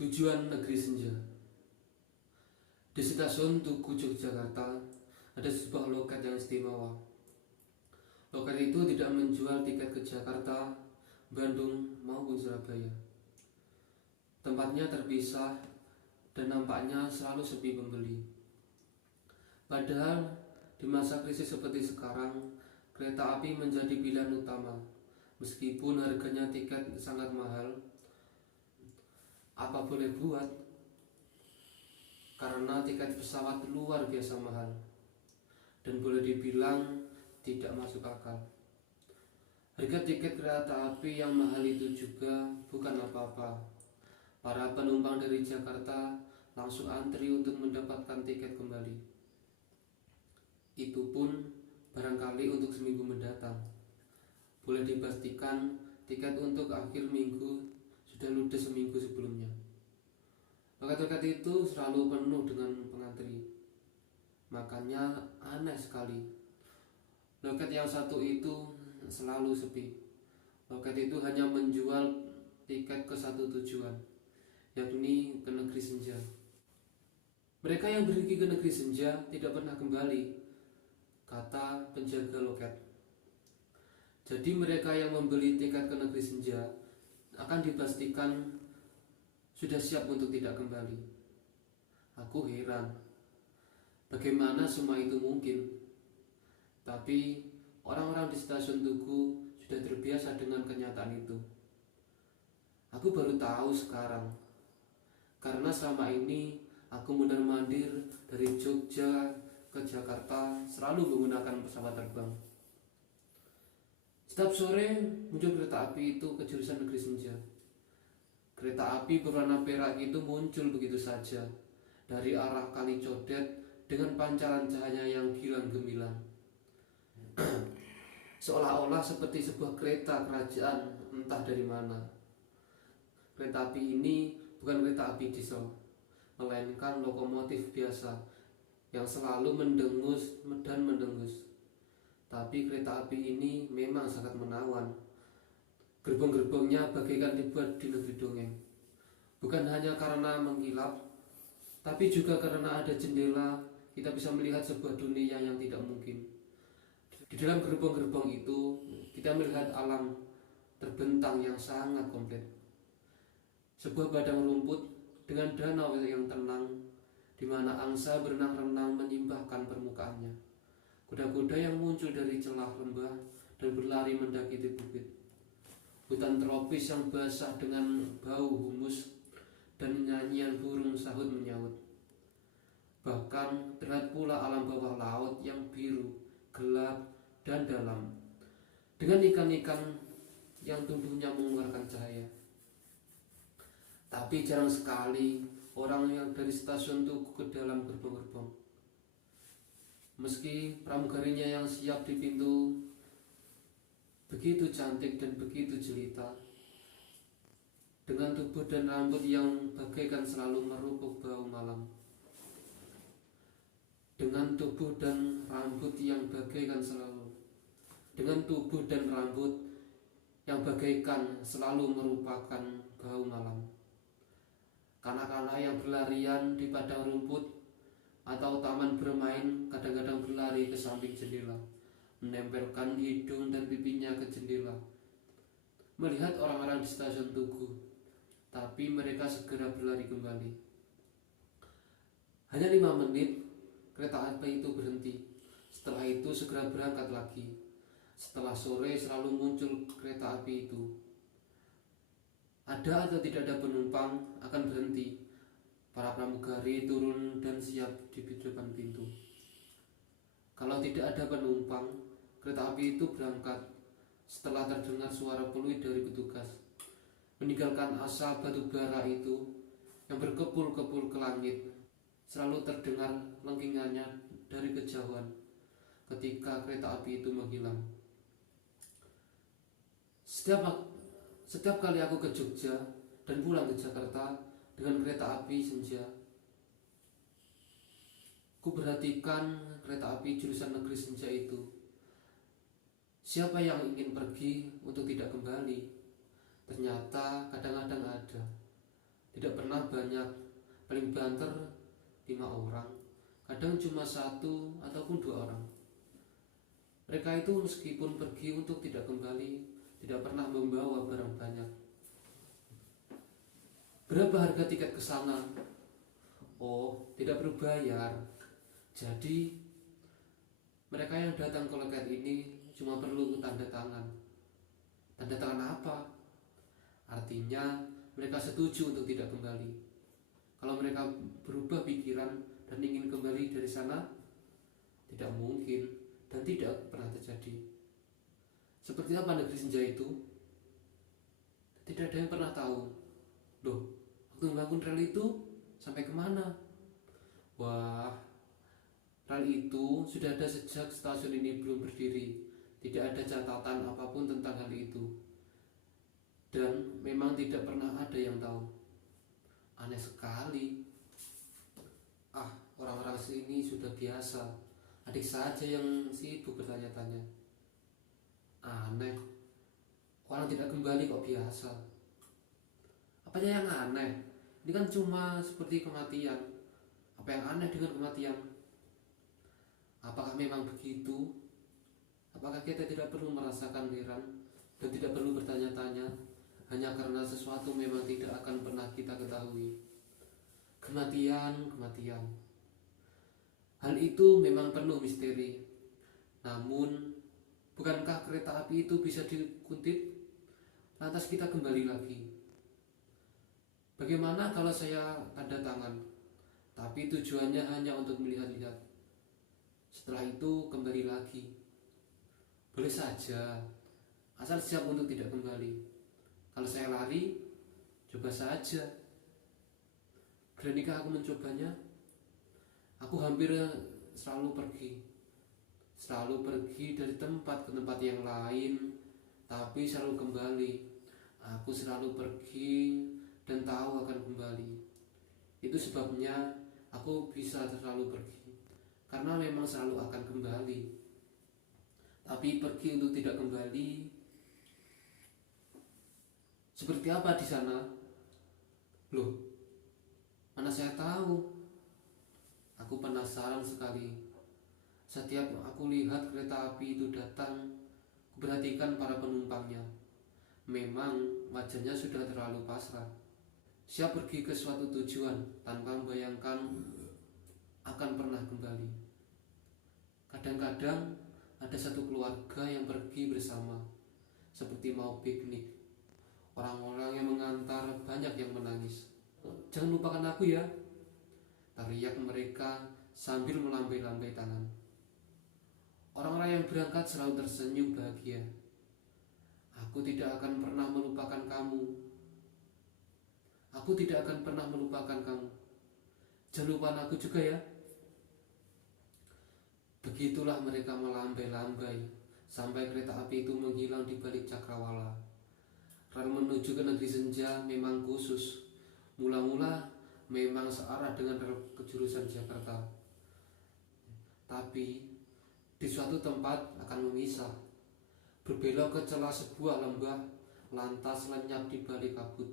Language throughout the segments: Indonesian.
Tujuan negeri senja. Di stasiun Tugu Yogyakarta ada sebuah loket yang istimewa. Loket itu tidak menjual tiket ke Jakarta, Bandung maupun Surabaya. Tempatnya terpisah dan nampaknya selalu sepi pembeli. Padahal di masa krisis seperti sekarang, kereta api menjadi pilihan utama. Meskipun harganya tiket sangat mahal, apa boleh buat? Karena tiket pesawat luar biasa mahal dan boleh dibilang tidak masuk akal. Harga tiket kereta api yang mahal itu juga bukan apa-apa. Para penumpang dari Jakarta langsung antri untuk mendapatkan tiket kembali. Itu pun barangkali untuk seminggu mendatang. Boleh dipastikan tiket untuk akhir minggu sudah ludes seminggu sebelumnya. Loket-loket itu selalu penuh dengan pengantri. Makanya aneh sekali, loket yang satu itu selalu sepi. Loket itu hanya menjual tiket ke satu tujuan, yakni ke negeri senja. Mereka yang pergi ke negeri senja tidak pernah kembali, kata penjaga loket. Jadi mereka yang membeli tiket ke negeri senja akan dipastikan sudah siap untuk tidak kembali. Aku heran, bagaimana semua itu mungkin? Tapi orang-orang di stasiun Tugu sudah terbiasa dengan kenyataan itu. Aku baru tahu sekarang, karena selama ini aku mondar-mandir dari Jogja ke Jakarta selalu menggunakan pesawat terbang. Setiap sore muncul kereta api itu ke jurusan negeri senja. Kereta api berwarna perak itu muncul begitu saja dari arah Kali Codet dengan pancaran cahaya yang gilang gemilang. Seolah-olah seperti sebuah kereta kerajaan entah dari mana. Kereta api ini bukan kereta api diesel, melainkan lokomotif biasa yang selalu mendengus dan mendengus. Tapi kereta api ini memang sangat menawan. Gerbong-gerbongnya bagaikan dibuat di negeri dongeng. Bukan hanya karena mengkilap, tapi juga karena ada jendela, kita bisa melihat sebuah dunia yang tidak mungkin. Di dalam gerbong-gerbong itu, kita melihat alam terbentang yang sangat komplit. Sebuah padang rumput dengan danau yang tenang, di mana angsa berenang-renang menyimbahkan permukaannya. Kuda-kuda yang muncul dari celah lembah dan berlari mendaki di bukit. Hutan tropis yang basah dengan bau humus dan nyanyian burung sahut menyaut. Bahkan terlihat pula alam bawah laut yang biru, gelap, dan dalam, dengan ikan-ikan yang tubuhnya mengeluarkan cahaya. Tapi jarang sekali orang yang dari stasiun Tugu ke dalam gerbong-gerbong. Meski pramugarinya yang siap di pintu begitu cantik dan begitu jelita, dengan tubuh dan rambut yang bagaikan selalu merupuk bau malam. Dengan tubuh dan rambut yang bagaikan selalu merupakan bau malam. Kanak-kanak yang berlarian di padang rumput atau taman bermain kadang-kadang berlari ke samping jendela, menempelkan hidung dan pipinya ke jendela, melihat orang-orang di stasiun Tugu, tapi mereka segera berlari kembali. Hanya 5 menit, kereta api itu berhenti. Setelah itu segera berangkat lagi. Setelah sore selalu muncul kereta api itu. Ada atau tidak ada penumpang akan berhenti. Para pramugari turun dan siap di depan pintu. Kalau tidak ada penumpang, kereta api itu berangkat setelah terdengar suara peluit dari petugas, meninggalkan asap batu bara itu yang berkepul-kepul ke langit. Selalu terdengar lengkingannya dari kejauhan ketika kereta api itu menghilang. Setiap kali aku ke Jogja dan pulang ke Jakarta dengan kereta api senja, ku perhatikan kereta api jurusan negeri senja itu. Siapa yang ingin pergi untuk tidak kembali? Ternyata kadang-kadang ada. tidak pernah banyak, paling banter 5 orang, kadang cuma 1 ataupun 2 orang. Mereka itu meskipun pergi untuk tidak kembali, tidak pernah membawa barang banyak. Berapa harga tiket ke sana? Oh, tidak berbayar. Jadi mereka yang datang ke loket ini cuma perlu tanda tangan. Tanda tangan apa? Artinya mereka setuju untuk tidak kembali. Kalau mereka berubah pikiran dan ingin kembali dari sana, tidak mungkin dan tidak pernah terjadi. Seperti apa negeri senja itu? Tidak ada yang pernah tahu. Loh, waktu membangun rel itu sampai kemana? Wah, rel itu sudah ada sejak stasiun ini belum berdiri. Tidak ada catatan apapun tentang hal itu. Dan memang tidak pernah ada yang tahu. Aneh sekali. Orang-orang sini sudah biasa. Adik saja yang sibuk bertanya-tanya. Aneh, orang tidak kembali kok biasa. Apanya yang aneh? Ini kan cuma seperti kematian. Apa yang aneh dengan kematian? Apakah memang begitu? Apakah kita tidak perlu merasakan heran dan tidak perlu bertanya-tanya hanya karena sesuatu memang tidak akan pernah kita ketahui? Kematian. Hal itu memang penuh misteri. Namun, bukankah kereta api itu bisa dikuntip? Lantas kita kembali lagi. Bagaimana kalau saya tanda tangan, tapi tujuannya hanya untuk melihat-lihat? Setelah itu kembali lagi. Boleh saja, asal siap untuk tidak kembali. Kalau saya lari, coba saja. Beranikah aku mencobanya? Aku hampir selalu pergi dari tempat ke tempat yang lain, tapi selalu kembali. Aku selalu pergi dan tahu akan kembali. Itu sebabnya aku bisa selalu pergi, karena memang selalu akan kembali. Tapi pergi untuk tidak kembali, seperti apa di sana? Loh, mana saya tahu? Aku penasaran sekali. Setiap aku lihat kereta api itu datang, kuperhatikan para penumpangnya. Memang wajahnya sudah terlalu pasrah, siap pergi ke suatu tujuan tanpa membayangkan akan pernah kembali. Kadang-kadang ada satu keluarga yang pergi bersama, seperti mau piknik. Orang-orang yang mengantar banyak yang menangis. Jangan lupakan aku ya, teriak mereka sambil melambai-lambai tangan. Orang-orang yang berangkat selalu tersenyum bahagia. Aku tidak akan pernah melupakan kamu. Aku tidak akan pernah melupakan kamu. Jangan lupakan aku juga ya. Begitulah mereka melambai-lambai sampai kereta api itu menghilang di balik cakrawala. Rel menuju ke negeri senja memang khusus. Mula-mula memang searah dengan rel ke jurusan Jakarta. Tapi di suatu tempat akan memisah, berbelok ke celah sebuah lembah, lantas lenyap di balik kabut.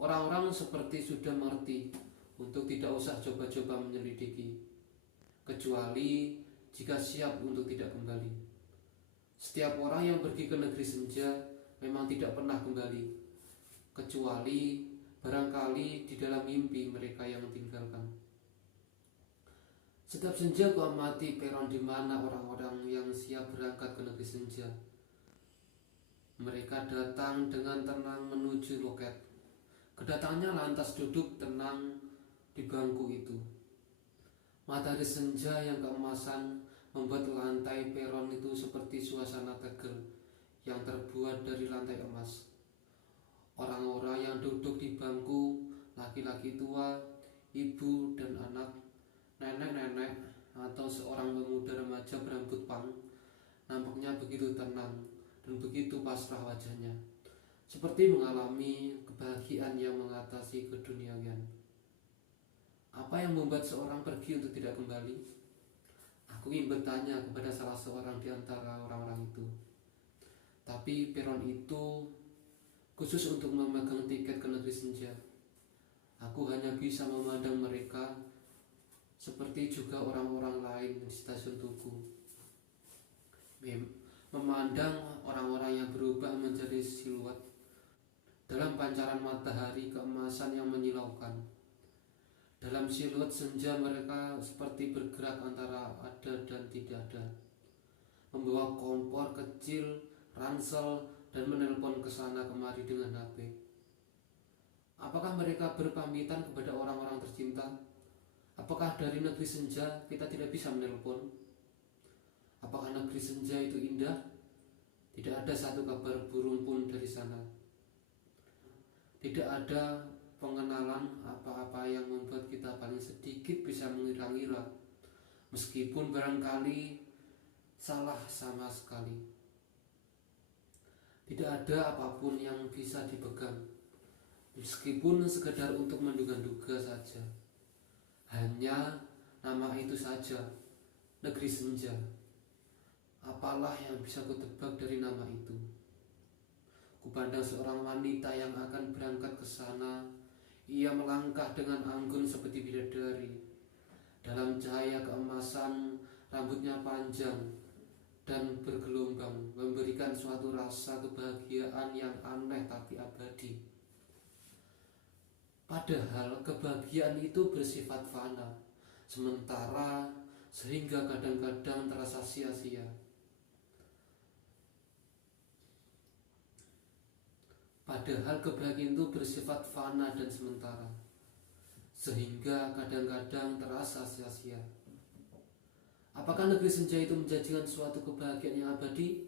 Orang-orang seperti sudah mengerti untuk tidak usah coba-coba menyelidiki, kecuali jika siap untuk tidak kembali. Setiap orang yang pergi ke negeri senja memang tidak pernah kembali, kecuali barangkali di dalam mimpi mereka yang tinggalkan. Setiap senja ku amati peron di mana orang-orang yang siap berangkat ke negeri senja. Mereka datang dengan tenang menuju loket. Kedatangannya lantas duduk tenang di bangku itu. Matahari senja yang keemasan membuat lantai peron itu seperti suasana tegel yang terbuat dari lantai emas. Orang-orang yang duduk di bangku, laki-laki tua, ibu dan anak, nenek-nenek atau seorang pemuda remaja berambut pang, nampaknya begitu tenang dan begitu pasrah wajahnya, seperti mengalami kebahagiaan yang mengatasi keduniawian. Apa yang membuat seorang pergi untuk tidak kembali? Aku ingin bertanya kepada salah seorang di antara orang-orang itu. Tapi peron itu khusus untuk memegang tiket ke negeri senja. Aku hanya bisa memandang mereka seperti juga orang-orang lain di stasiun Tugu. Memandang orang-orang yang berubah menjadi siluet dalam pancaran matahari keemasan yang menyilaukan. Dalam siluet senja mereka seperti bergerak antara ada dan tidak ada, membawa kompor kecil, ransel, dan menelpon ke sana kemari dengan HP. Apakah mereka berpamitan kepada orang-orang tercinta? Apakah dari negeri senja kita tidak bisa menelpon? Apakah negeri senja itu indah? Tidak ada satu kabar burung pun dari sana. Tidak ada pengenalan apa-apa yang membuat kita paling sedikit bisa mengira-ngira, meskipun barangkali salah sama sekali. Tidak ada apapun yang bisa dipegang, meskipun sekedar untuk menduga-duga saja. Hanya nama itu saja, negeri senja. Apalah yang bisa kutebak dari nama itu? Kupandang seorang wanita yang akan berangkat ke sana. Ia melangkah dengan anggun seperti bidadari. Dalam cahaya keemasan, rambutnya panjang dan bergelombang, memberikan suatu rasa kebahagiaan yang aneh tapi abadi. Padahal kebahagiaan itu bersifat fana, sementara sehingga kadang-kadang terasa sia-sia. Padahal kebahagiaan itu bersifat fana dan sementara, sehingga kadang-kadang terasa sia-sia. Apakah negeri senja itu menjanjikan suatu kebahagiaan yang abadi?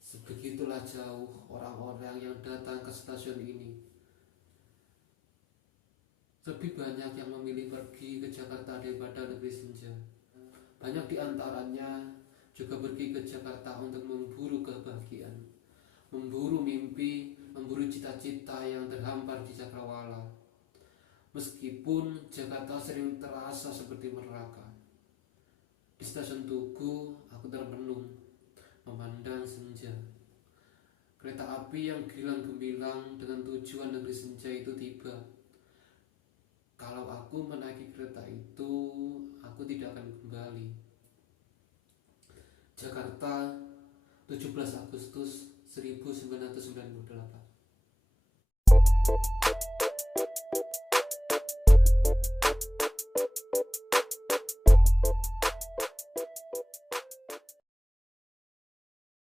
Sebegitulah jauh orang-orang yang datang ke stasiun ini. Lebih banyak yang memilih pergi ke Jakarta daripada negeri senja. Banyak di antaranya juga pergi ke Jakarta untuk memburu kebahagiaan, memburu mimpi, memburu cita-cita yang terhampar di cakrawala. Meskipun Jakarta sering terasa seperti neraka. Di stasiun Tugu, aku termenung memandang senja. Kereta api yang gilang gemilang dengan tujuan negeri senja itu tiba. Kalau aku menaiki kereta itu, aku tidak akan kembali. Jakarta, 17 Agustus 1998.